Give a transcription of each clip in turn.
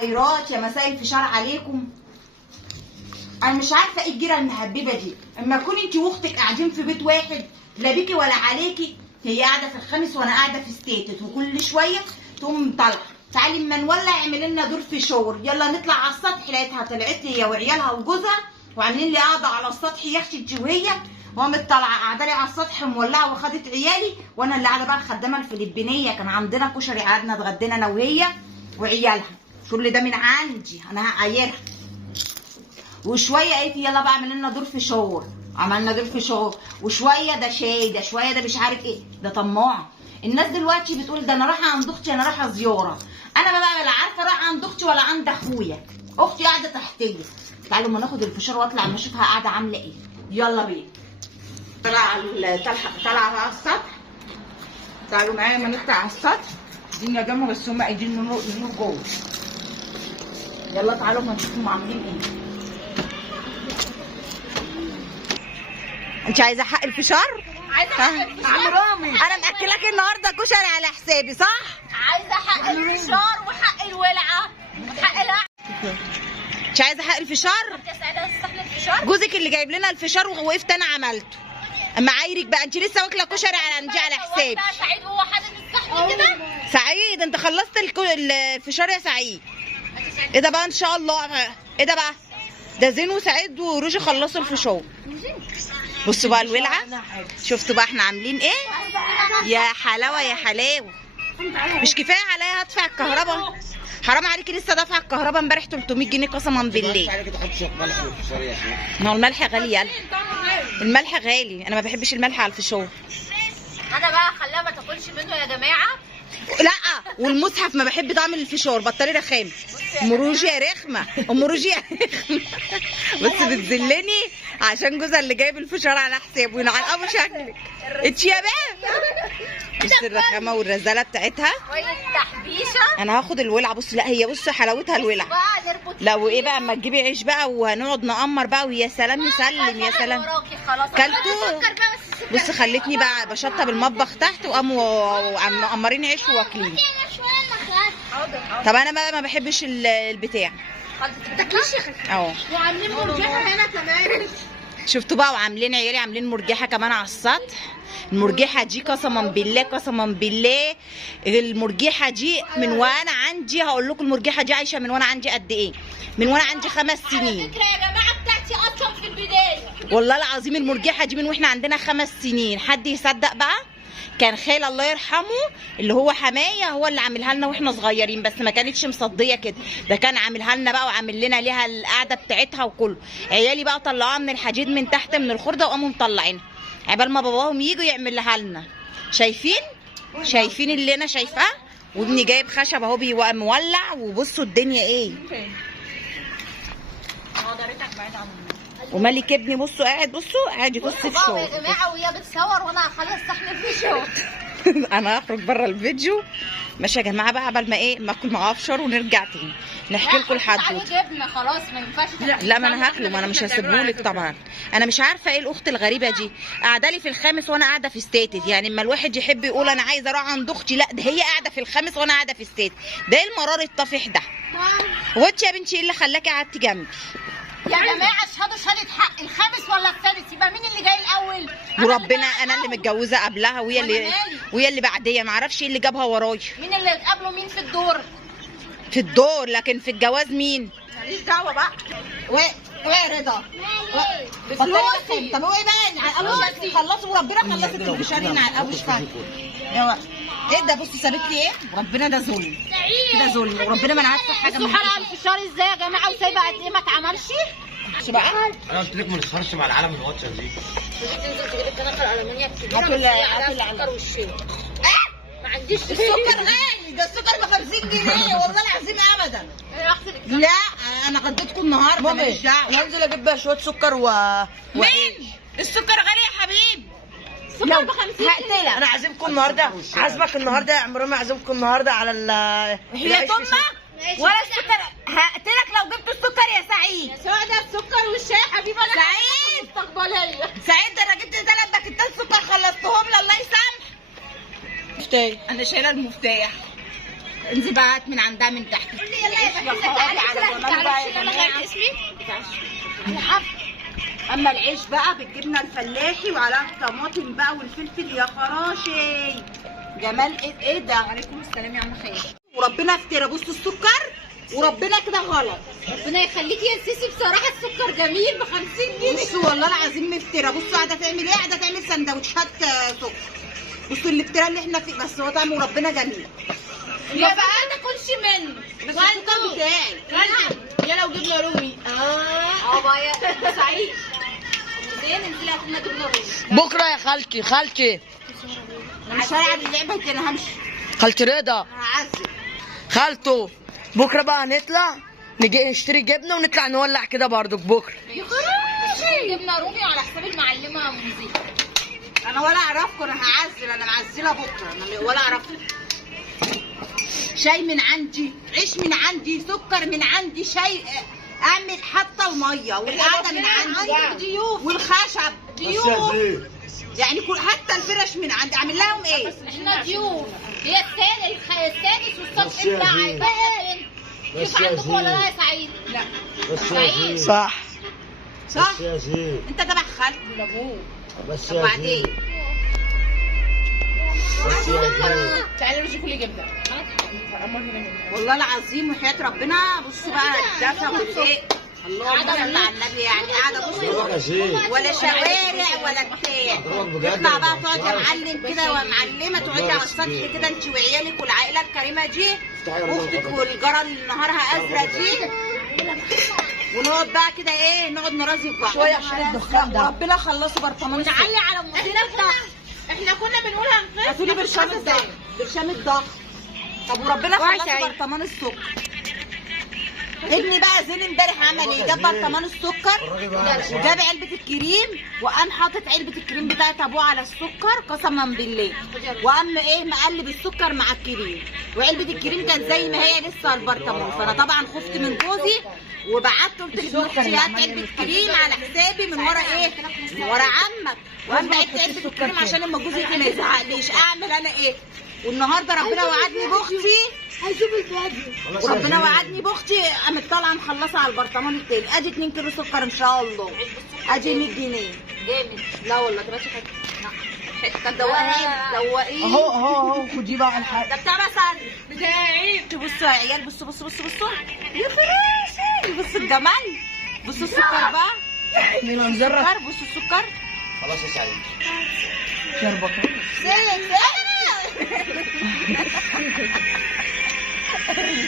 خيرات يا مساء الفشار عليكم. انا مش عارفه ايه الجيره المهببه دي، اما تكون انت واختك قاعدين في بيت واحد لا بيكي ولا عليكي، هي قاعده في الخامس وانا قاعده في ستيتت، وكل شويه تقوم طالعه تعالي اما نولع اعمل لنا دور في شاور، يلا نطلع على السطح. لقيتها طلعت لي هي وعيالها وجوزها وعاملين لي قاعده على السطح يخشت جوهيه، وقامت طالعه قاعده لي على السطح مولعه وخدت عيالي، وانا اللي قاعده بقى الخدامه الفلبينيه. كان عندنا كشري قعدنا اتغدينا انا وهي وعيالها، كل ده من عندي انا هعايرها. وشويه قالت يلا بقى اعمل لنا دور في شاور، عملنا دور في شاور، وشويه ده شاي، ده شويه ده مش عارف ايه، ده طماع. الناس دلوقتي بتقول ده انا رايحه عند اختي، انا رايحه زياره. انا بقى لا عارفه رايحه عند اختي ولا عند اخويا، اختي قاعده تحتيه. تعالوا ما ناخد الفشار واطلع اما اشوفها قاعده عامله ايه. يلا بينا. طالعه على السطح، تعالوا معايا ما نطلع على السطح. الدنيا جنبه بس هم قايدين النور جوه. يلا تعالوا ما نشوفهم عاملين ايه. انت عايزه حق الفشار؟ عايزه حق الفشار. عم رامي انا مأكلاك النهارده كشري على حسابي صح؟ عايزه حق الفشار وحق الولعه وحق القعده. انت عايزه حق الفشار؟ انت سعيده تستحمل الفشار؟ جوزك اللي جايب لنا الفشار ووقفت انا عملته. اما عايرك بقى انت لسه واكله كشري على حسابي. سعيد هو حد يستحمل كده؟ سعيد انت خلصت الفشار يا سعيد. ايه ده بقى ان شاء الله؟ ايه ده بقى؟ ده زين وسعيد وروجي خلصوا الفشار. بصوا بقى الولعه، شفتوا بقى احنا عاملين ايه؟ يا حلاوه يا حلاوه. مش كفايه عليا هدفع الكهرباء؟ حرام عليكي لسه دافعه الكهرباء امبارح 300 جنيه قسما بالله. ما هو الملح غالي يالا، الملح غالي، انا ما بحبش الملح على الفشار. انا بقى خليها ما تاكلش منه يا جماعه. لا والمصحف ما بحب طعم الفشار، بطلي رخام. ام روجيا رخمه، ام روجيا رخمه بس بتذلني عشان جوزها اللي جايب الفشار على حسابه وينعقبوا شكلك. انت يا بابا بص الرخامه والرزاله بتاعتها. تحبيشه. انا هاخد الولعه. بص لا هي بص حلاوتها الولعه. لا وايه بقى اما تجيبي عيش بقى وهنقعد نقمر بقى ويا سلام يسلم يا سلام. كلتوا؟ بص خلتني بقى بشطب المطبخ تحت وقاموا مقمرين عيش واكلين. طب انا بقى ما بحبش البتاع. اهو وعاملين مرجحه هنا كمان. شفتوا بقى وعاملين عيالي عاملين مرجحه كمان على السطح. المرجحه دي قسما بالله قسما بالله المرجحه دي من وانا عندي، هقول لكم المرجحه دي عايشه من وانا عندي قد ايه؟ من وانا عندي 5 سنين. على فكره يا جماعه بتاعتي اصلا في البدايه والله العظيم المرجحه دي من واحنا عندنا 5 سنين. حد يصدق بقى؟ كان خال الله يرحمه اللي هو حمايه هو اللي عاملها لنا واحنا صغيرين، بس ما كانتش مصديه كده، ده كان عاملها لنا بقى وعامل لنا ليها القعده بتاعتها وكله. عيالي بقى طلعوها من الحديد من تحت من الخرده وقاموا مطلعينها عبال ما باباهم يجوا يعملها لنا. شايفين اللي انا شايفاه؟ وابني جايب خشب اهو مولع. وبصوا الدنيا ايه. ومالك ابني بصوا قاعد يبص في شغل يا جماعه وهي بتصور وانا هخلص صحن الفشار. انا هخرج بره الفيديو ماشي يا جماعه بقى قبل ما ايه ما اكل معاه فشار ونرجع تاني نحكي لكم الحدوته. جبنه خلاص ما ينفعش. لا ما انا هاكله، ما انا مش هسيبهولك طبعا. انا مش عارفه ايه الاخت الغريبه دي قاعده لي في الخامس وانا قاعده في ستيتد. يعني اما الواحد يحب يقول انا عايزه اروح عند اختي، لا ده هي قاعده في الخامس وانا قاعده في ستيتد. ده ايه المرار الطفح ده؟ هو انت يا بنتي ايه اللي خلاكي قعدتي جنبي؟ يا جماعه اشهدوا شهاده حق، الخامس ولا السادس؟ يبقى مين اللي جاي الاول؟ وربنا انا اللي متجوزه قبلها وهي اللي بعديه، ما اعرفش ايه اللي جابها ورايا. مين اللي اتقابلوا مين في الدور؟ في الدور، لكن في الجواز مين؟ ماليش دعوه بقى. وين رضا؟ بفلوسي. طب هو ايه بقى؟ خلصوا وربنا خلصت الفشارين على ابو شفاعي. ايه ده؟ بصي سابت لي ايه؟ ربنا ده ظلم. ده ظلم وربنا ما انا عارفه حاجه. بصوا حلقه الفشار ازاي يا جماعه وسايبه قد ايه ما اتعملش؟ مش بقى؟ انا قلت لك ما نسهرش مع العالم الواتش دي. تنزل تجيب الكنكه الالمانيه الكبيره هاتوا السكر والشاي. ما عنديش السكر غالي، ده السكر ب 50 جنيه والله العظيم ابدا. لا انا غديتكم النهارده ماليش دعوه. هنزل اجيب بقى شويه سكر مين؟ السكر غالي يا حبيبي. السكر ب 50 هقتلك. انا عازمكم النهارده، عازمك النهارده يا عم رامي، عازمكم النهارده على هي امك ولا السكر. هقتلك لو جبت السكر يا سعيد. يا سعده السكر والشاي حبيبي. انا سعيد مستقبليه. سعيد ده انا جبت 3 باكيتات سكر خلصتهم لي الله يسامحك. مفتاح. انا شايله المفتاح. انزل بقى هات من عندها من تحت. العيش يا خرابي على جماله بقى يا جماعه. اما العيش بقى بالجبنه الفلاحي وعلى الطماطم بقى والفلفل يا خراشي. جمال ايه ده؟ وعليكم السلام يا عم خير. وربنا افترى. بصوا السكر وربنا كده غلط. ربنا يخليكي يا سيسي، بصراحه السكر جميل ب 50 جنيه. بصوا والله العظيم مفترى. بصوا قاعده تعمل ايه؟ قاعده تعمل سندوتشات سكر. بصوا الافتراء اللي احنا فيه، بس هو طعمه ربنا جميل. يا بقى ما تاكلش منه. بس السكر بتاعي. يا لو جبنه رومي. بقى يا سعيد. زين انزلي هات لنا جبنه رومي. بكره يا خالتي انا مش هلعب اللعبه دي، انا همشي. خالتي رضا هعزل. خالته بكره بقى هنطلع نجي نشتري جبنه ونطلع نولع كده برضك بكره. يا خراشي جبنه رومي على حساب المعلمه منزل. انا ولا اعرفكم، انا هعزل. انا معزله بكره، انا ولا اعرفكم. شاي من عندي، عيش من عندي، سكر من عندي، شاي اعمل حتى الميه والقعده من عندي ضيوف والخشب ضيوف. يعني حتى الفرش من عندي. اعمل لهم ايه؟ احنا ضيوف. هي السادس والصبح بتاعي بقى. شوف عندكم ولا لا يا سعيد؟ لا. سعيد صح صح؟ يا زين انت تبع خالتي. بس طب يا وبعدين؟ زين بس يا زين تعالي نمشي كل جبنه. والله العظيم وحياة ربنا. بصوا بقى الدفا والايه. اللهم صل على النبي. يعني قاعده بصوا يا زين ولا شوارع ولا بتاع. تطلع بقى تقعد يا معلم كده ومعلمه تقعدي على السطح كده انت وعيالك والعائله الكريمه دي واختك والجاره اللي نهارها ازرق دي، ونقعد بقى كده ايه، نقعد نرازي في بعض شويه عشان الدخان ده. وربنا خلصوا برطمان السكر. نعلي على مدينه الضغط. احنا كنا بنقول هنخس. هاتوا لي برشام الضغط. برشام الضغط. طب وربنا خلصوا برطمان السكر. ابني بقى زين امبارح عمل ايه؟ جاب برطمان السكر وجاب علبه الكريم وقام حاطط علبه الكريم بتاعت ابوه على السكر قسما بالله، وقام ايه مقلب السكر مع الكريم، وعلبه الكريم كانت زي ما هي لسه البرطمان. فانا طبعا خفت من جوزي وبعت قلت لبنتي هات علبه كريم على حسابي من ورا ايه؟ من ورا عمك. وقام بعت علبه الكريم عشان لما جوزي ما يزعقليش. اعمل انا ايه؟ والنهارده ربنا وعدني باختي. هشوف الفيديو. وربنا وعدني باختي قامت طالعه مخلصه على البرطمان التاني. ادي 2 كيلو سكر ان شاء الله. ادي 100 جنيه. جامد. لا والله تبقى حته. طب دوقيني دوقيني. اهو خدي بقى الحاجه. ده بتاع مثلا بتاعي. بصوا يا عيال. بصوا يا فراشي. بصوا الجمال. بصوا السكر بقى. من منظرك السكر. بصوا السكر. خلاص يا سعيد شربك.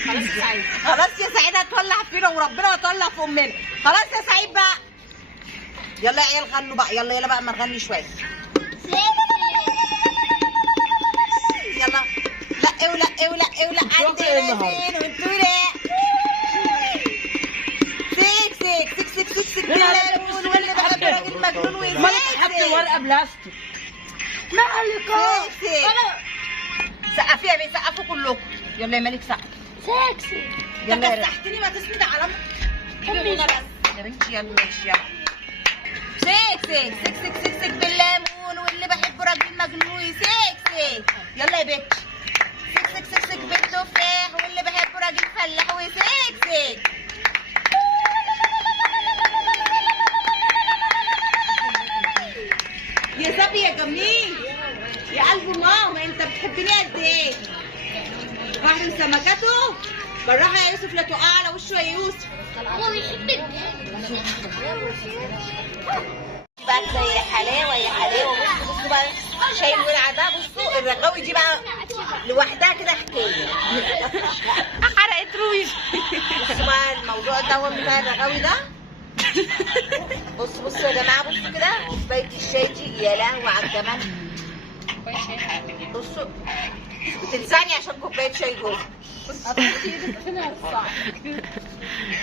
خلاص يا سعيد. خلاص يا سعيد هتولع فينا وربنا هتولع في امنا. خلاص يا سعيد بقى. يلا يا عيال غنوا بقى. يلا بقى اما نغني شويه. يلا لا عندنا زين وانتوا لا. سيك بالليمون واللي بحب راجل مجنون ما تحط ورقه بلاستيك. معلقه. سقفي يا بيه. سقفوا كلكم. يلا يا مالك سقف. سكسي. يلا يا كسحتني ما تسند على يا بنتي. يلا ماشي يلا. سيك بالليمون واللي بحب راجل مجنون. سيك يلا يا بنتي. سيك بالتفاح واللي بحب راجل فلاح. وسيك يا صبي يا جميل يا قلب ماما. انت بتحبني قد ايه؟ بحر سمكته بالراحه يا يوسف لا تقع على وشه يا يوسف. هو بيحبني. بقى زي حلاوه يا حلاوه. بصوا بقى شاي الولعه ده. بصوا الرغاوي دي بقى لوحدها كده حكايه. حرقت روحي. بصوا بقى الموضوع ده بتاع الرغاوي ده. بصوا يا جماعه. بصوا كده كوبايه الشاي دي. يا لهوي على الجمال. بصوا بتلسعني عشان كوبايه شاي جوه.